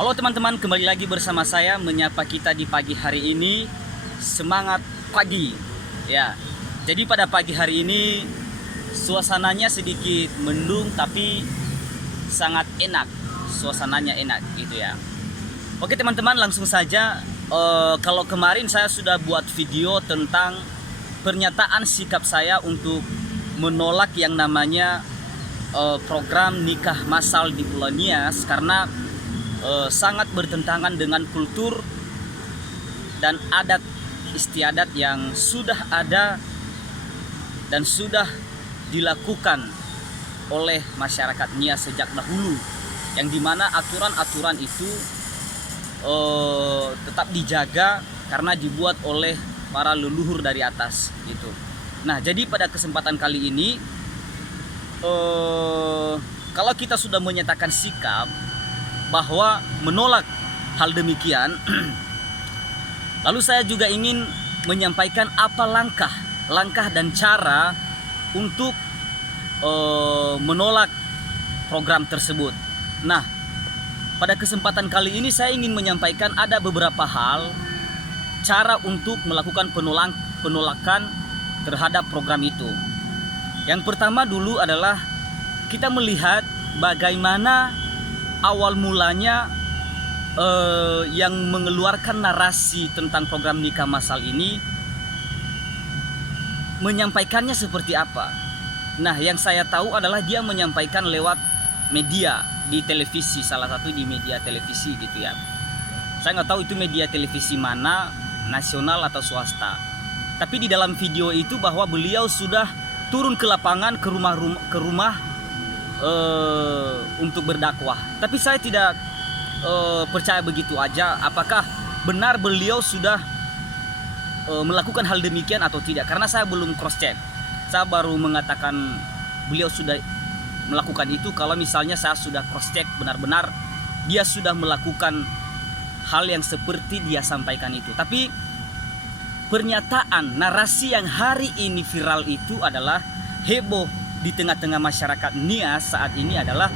Halo teman-teman, kembali lagi bersama saya menyapa kita di pagi hari ini. Semangat pagi. Ya. Jadi pada pagi hari ini suasananya sedikit mendung tapi sangat enak. Suasananya enak gitu ya. Oke teman-teman, langsung saja. Kalau kemarin saya sudah buat video tentang pernyataan sikap saya untuk menolak yang namanya program nikah massal di Pulau Nias karena sangat bertentangan dengan kultur dan adat istiadat yang sudah ada dan sudah dilakukan oleh masyarakat Nias sejak dahulu, yang dimana aturan-aturan itu tetap dijaga karena dibuat oleh para leluhur dari atas gitu. Nah, jadi pada kesempatan kali ini kalau kita sudah menyatakan sikap bahwa menolak hal demikian, lalu saya juga ingin menyampaikan apa langkah dan cara untuk menolak program tersebut. Nah, pada kesempatan kali ini saya ingin menyampaikan ada beberapa hal cara untuk melakukan penolakan terhadap program itu. Yang pertama dulu adalah kita melihat bagaimana awal mulanya yang mengeluarkan narasi tentang program nikah massal ini menyampaikannya seperti apa. Nah, yang saya tahu adalah dia menyampaikan lewat media di televisi, salah satu di media televisi gitu ya. Saya nggak tahu itu media televisi mana, nasional atau swasta. Tapi di dalam video itu bahwa beliau sudah turun ke lapangan, ke rumah untuk berdakwah. Tapi saya tidak percaya begitu aja apakah benar beliau sudah melakukan hal demikian atau tidak, karena saya belum cross check. Saya baru mengatakan beliau sudah melakukan itu kalau misalnya saya sudah cross check benar-benar dia sudah melakukan hal yang seperti dia sampaikan itu. Tapi pernyataan narasi yang hari ini viral itu adalah heboh di tengah-tengah masyarakat Nias saat ini adalah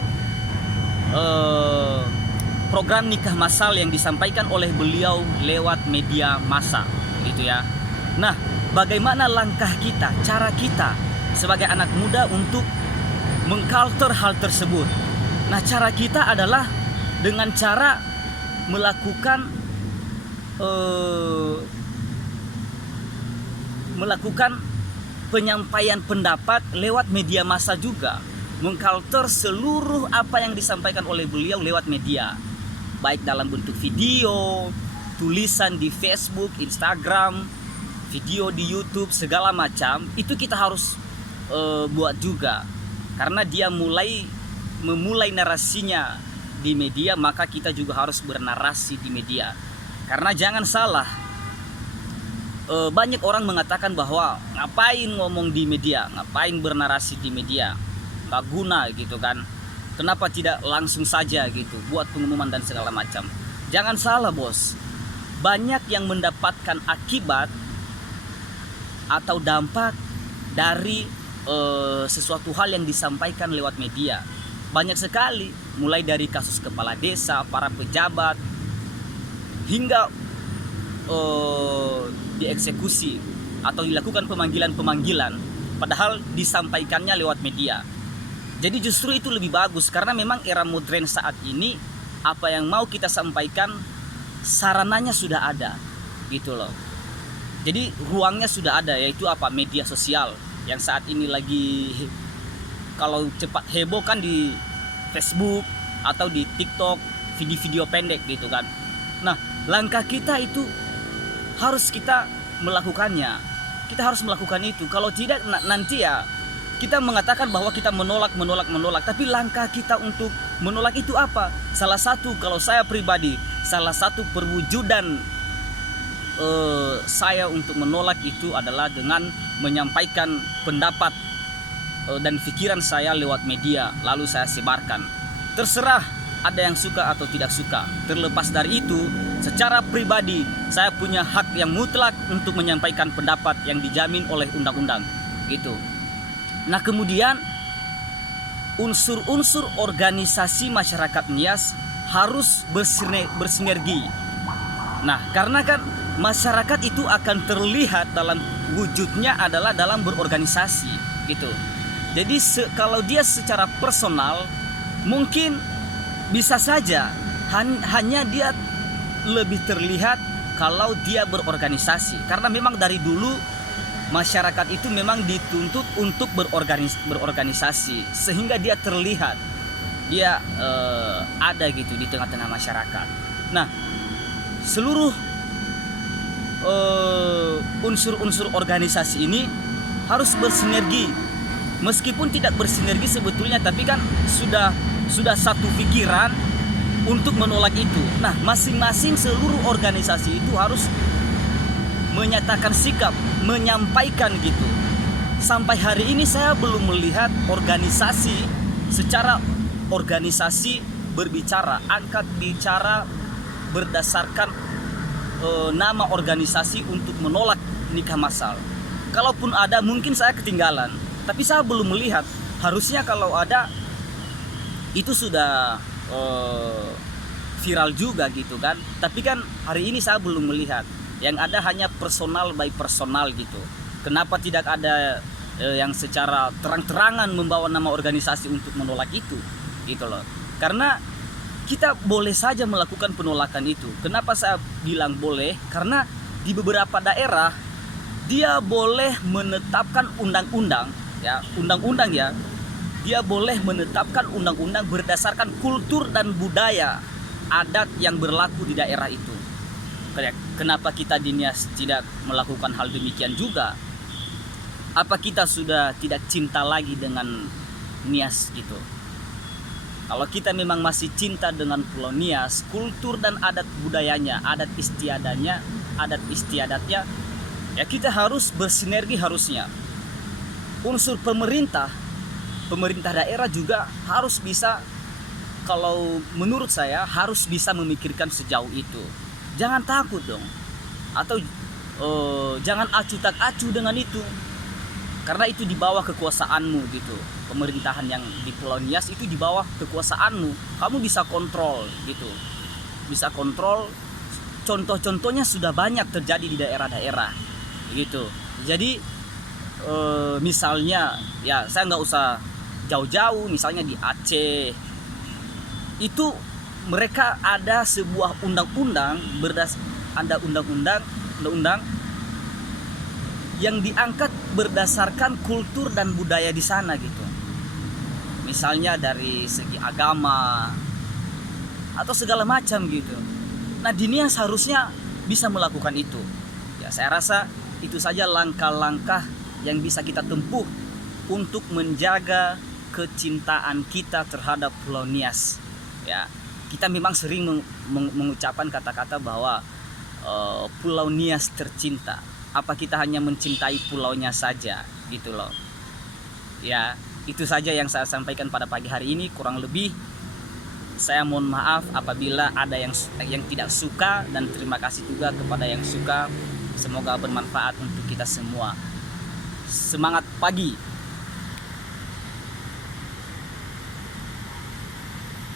program nikah massal yang disampaikan oleh beliau lewat media massa gitu ya. Nah, bagaimana langkah kita, cara kita sebagai anak muda untuk mengcounter hal tersebut? Nah, cara kita adalah dengan cara melakukan penyampaian pendapat lewat media massa juga, mengcounter seluruh apa yang disampaikan oleh beliau lewat media, baik dalam bentuk video, tulisan di Facebook, Instagram, video di YouTube, segala macam. Itu kita harus buat juga, karena dia memulai narasinya di media, maka kita juga harus bernarasi di media. Karena jangan salah, banyak orang mengatakan bahwa ngapain ngomong di media, ngapain bernarasi di media, nggak guna gitu kan. Kenapa tidak langsung saja gitu buat pengumuman dan segala macam. Jangan salah bos, banyak yang mendapatkan akibat atau dampak dari sesuatu hal yang disampaikan lewat media. Banyak sekali, mulai dari kasus kepala desa, para pejabat, hingga dieksekusi atau dilakukan pemanggilan padahal disampaikannya lewat media. Jadi justru itu lebih bagus, karena memang era modern saat ini apa yang mau kita sampaikan sarananya sudah ada gitu loh. Jadi ruangnya sudah ada, yaitu apa? Media sosial yang saat ini lagi kalau cepat heboh kan di Facebook atau di TikTok, video-video pendek gitu kan. Nah, langkah kita itu harus kita melakukannya. Kita harus melakukan itu. Kalau tidak nanti ya kita mengatakan bahwa kita menolak. Tapi langkah kita untuk menolak itu apa? Salah satu, kalau saya pribadi, salah satu perwujudan saya untuk menolak itu adalah dengan menyampaikan pendapat dan pikiran saya lewat media, lalu saya sebarkan. Terserah ada yang suka atau tidak suka. Terlepas dari itu, secara pribadi saya punya hak yang mutlak untuk menyampaikan pendapat yang dijamin oleh undang-undang gitu. Nah, kemudian unsur-unsur organisasi masyarakat Nias harus bersinergi. Nah, karena kan masyarakat itu akan terlihat dalam wujudnya adalah dalam berorganisasi gitu. Jadi kalau dia secara personal mungkin bisa saja hanya dia lebih terlihat kalau dia berorganisasi, karena memang dari dulu masyarakat itu memang dituntut untuk berorganisasi sehingga dia terlihat dia ada gitu di tengah-tengah masyarakat. Nah, seluruh unsur-unsur organisasi ini harus bersinergi, meskipun tidak bersinergi sebetulnya, tapi kan sudah satu pikiran untuk menolak itu. Nah, masing-masing seluruh organisasi itu harus menyatakan sikap, menyampaikan gitu. Sampai hari ini saya belum melihat organisasi secara organisasi berbicara, angkat bicara berdasarkan nama organisasi untuk menolak nikah massal. Kalaupun ada mungkin saya ketinggalan, tapi saya belum melihat. Harusnya kalau ada itu sudah viral juga gitu kan. Tapi kan hari ini saya belum melihat. Yang ada hanya personal by personal gitu. Kenapa tidak ada yang secara terang-terangan membawa nama organisasi untuk menolak itu gitu loh. Karena kita boleh saja melakukan penolakan itu. Kenapa saya bilang boleh? Karena di beberapa daerah dia boleh menetapkan undang-undang ya, undang-undang ya. Dia boleh menetapkan undang-undang berdasarkan kultur dan budaya adat yang berlaku di daerah itu. Kenapa kita di Nias tidak melakukan hal demikian juga? Apa kita sudah tidak cinta lagi dengan Nias gitu? Kalau kita memang masih cinta dengan Pulau Nias, kultur dan adat budayanya, adat istiadatnya, ya kita harus bersinergi harusnya. Unsur pemerintah daerah juga harus bisa, kalau menurut saya harus bisa memikirkan sejauh itu. Jangan takut dong, atau jangan acu tak acu dengan itu, karena itu di bawah kekuasaanmu gitu. Pemerintahan yang di Pulau Nias itu di bawah kekuasaanmu, kamu bisa kontrol gitu, bisa kontrol. Contoh-contohnya sudah banyak terjadi di daerah-daerah gitu. Jadi misalnya ya saya nggak usah jauh-jauh, misalnya di Aceh itu mereka ada sebuah undang-undang ada undang-undang yang diangkat berdasarkan kultur dan budaya di sana gitu. Misalnya dari segi agama atau segala macam gitu. Nah, di Nias harusnya bisa melakukan itu. Ya, saya rasa itu saja langkah-langkah yang bisa kita tempuh untuk menjaga kecintaan kita terhadap Pulau Nias. Ya, kita memang sering mengucapkan kata-kata bahwa Pulau Nias tercinta. Apa kita hanya mencintai pulaunya saja gitu loh. Ya, itu saja yang saya sampaikan pada pagi hari ini. Kurang lebih saya mohon maaf apabila ada yang tidak suka, dan terima kasih juga kepada yang suka. Semoga bermanfaat untuk kita semua. Semangat pagi.